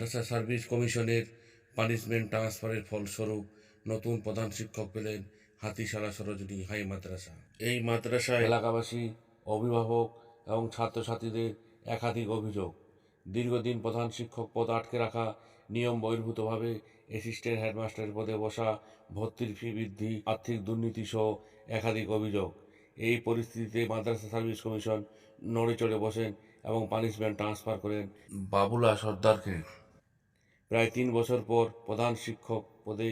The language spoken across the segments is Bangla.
মাদ্রাসা সার্ভিস কমিশনের পানিশমেন্ট ট্রান্সফারের ফলস্বরূপ নতুন প্রধান শিক্ষক পেলেন হাতিশালা সরোজনী হাই মাদ্রাসা। এই মাদ্রাসায় এলাকাবাসী, অভিভাবক এবং ছাত্রছাত্রীদের একাধিক অভিযোগ। দীর্ঘদিন প্রধান শিক্ষক পদ আটকে রাখা, নিয়ম বহির্ভূতভাবে অ্যাসিস্ট্যান্ট হেডমাস্টারের পদে বসা, ভর্তির ফি বৃদ্ধি, আর্থিক দুর্নীতি সহ একাধিক অভিযোগ। এই পরিস্থিতিতে মাদ্রাসা সার্ভিস কমিশন নড়ে চড়ে বসেন এবং পানিশমেন্ট ট্রান্সফার করেন বাবুলা সর্দারকে। প্রায় তিন বছর পর প্রধান শিক্ষক পদে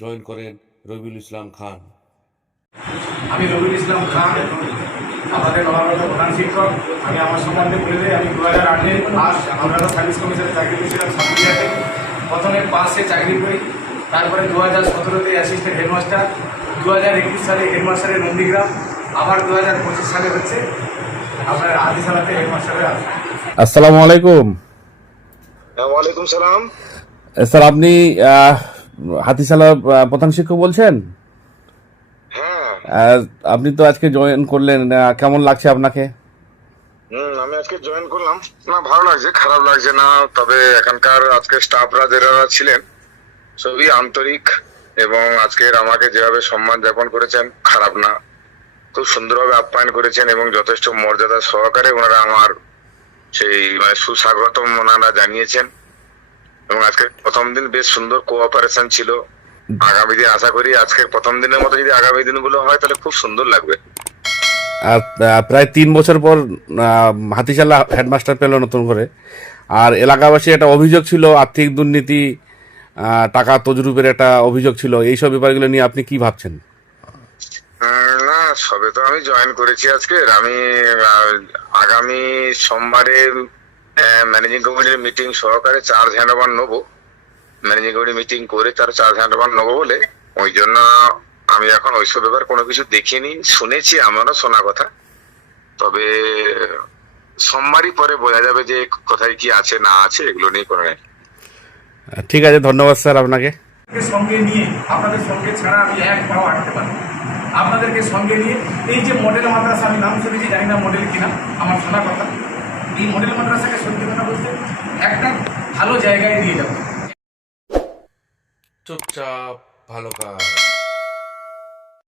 জয়েন করেন রবিউল ইসলাম খান। আমি রবিউল ইসলাম খান আমাদের নবাগত প্রধান শিক্ষক। আমি আমার সম্বন্ধে বলে দিই আমি দু হাজার আটে ফার্স্ট আমরা সার্ভিস কমিশনে চাকরি করেছিলাম সাতক্ষীরাতে। প্রথমে পাঁচে চাকরি করি তারপরে দু হাজার সতেরোতে অ্যাসিস্ট্যান্ট হেডমাস্টার দু হাজার একুশ সালে হেডমাস্টারের নন্দীগ্রাম আবার দু হাজার পঁচিশ সালে হচ্ছে আপনার আদিসালাতে হেডমাস্টারের আসসালামু আলাইকুম। ওয়ালাইকুম সালাম। স্যার আপনি হাতিশালা প্রধান শিক্ষক বলছেন? হ্যাঁ। আপনি তো আজকে জয়েন করলেন কেমন লাগছে আপনাকে? হুম আমি আজকে জয়েন করলাম। না ভালো লাগছে খারাপ লাগছে না তবে এখানকার আজকে স্টাফরা যারা ছিলেন সবই আন্তরিক এবং আজকের আমাকে যেভাবে সম্মান যাপন করেছেন খারাপ না। খুব সুন্দরভাবে আপ্যায়ন করেছেন এবং যথেষ্ট মর্যাদা সহকারে ওনারা আমার সেই মানে সুস্বাগতম ওনারা জানিয়েছেন। এবং আজকের প্রথম দিন বেশ সুন্দর কোঅপারেশন ছিল। আগামী দিন আশা করি আজকের প্রথম দিনের মতো যদি আগামী দিনগুলো হয় তাহলে খুব সুন্দর লাগবে। আর প্রায় তিন বছর পর হাতিশালা হেডমাস্টার পেল নতুন করে। আর এলাকাবাসী একটা অভিযোগ ছিল আর্থিক দুর্নীতি টাকা তজরুপের একটা অভিযোগ ছিল। এইসব ব্যাপারগুলো নিয়ে আপনি কি ভাবছেন? না সবে তো আমি জয়েন করেছি আজকে। আমি আগামী সোমবারে ম্যানেজিং কমিটির মিটিং সহকারে চার্জ হ্যান্ড ওভার নেব। ম্যানেজিং কমিটি মিটিং করে তার চার্জ হ্যান্ড ওভার নেব বলে। ওই জন্য আমি এখন ওইসব ব্যাপার কোনো কিছু দেখিনি শুনেছি আমারও শোনা কথা। তবে সোমবারই পরে বোঝা যাবে যে কোথায় কি আছে না আছে এগুলো নিয়ে কোনো নেই। ঠিক আছে ধন্যবাদ স্যার আপনাকে। সঙ্গে নিয়ে আপনাদের সঙ্গে ছাড়া আমি এক পাও আটতে পারি। আপনাদেরকে সঙ্গে নিয়ে এই যে মডেল মাদ্রাসা, আমি নাম শুনেছি, জানি না মডেল কিনা, আমার শোনা কথা। এই মডেল মাদ্রাসাকে সত্যি কথা বলতে একটা ভালো জায়গায় দিয়ে যাব। চুপচাপ, ভালো কাজ।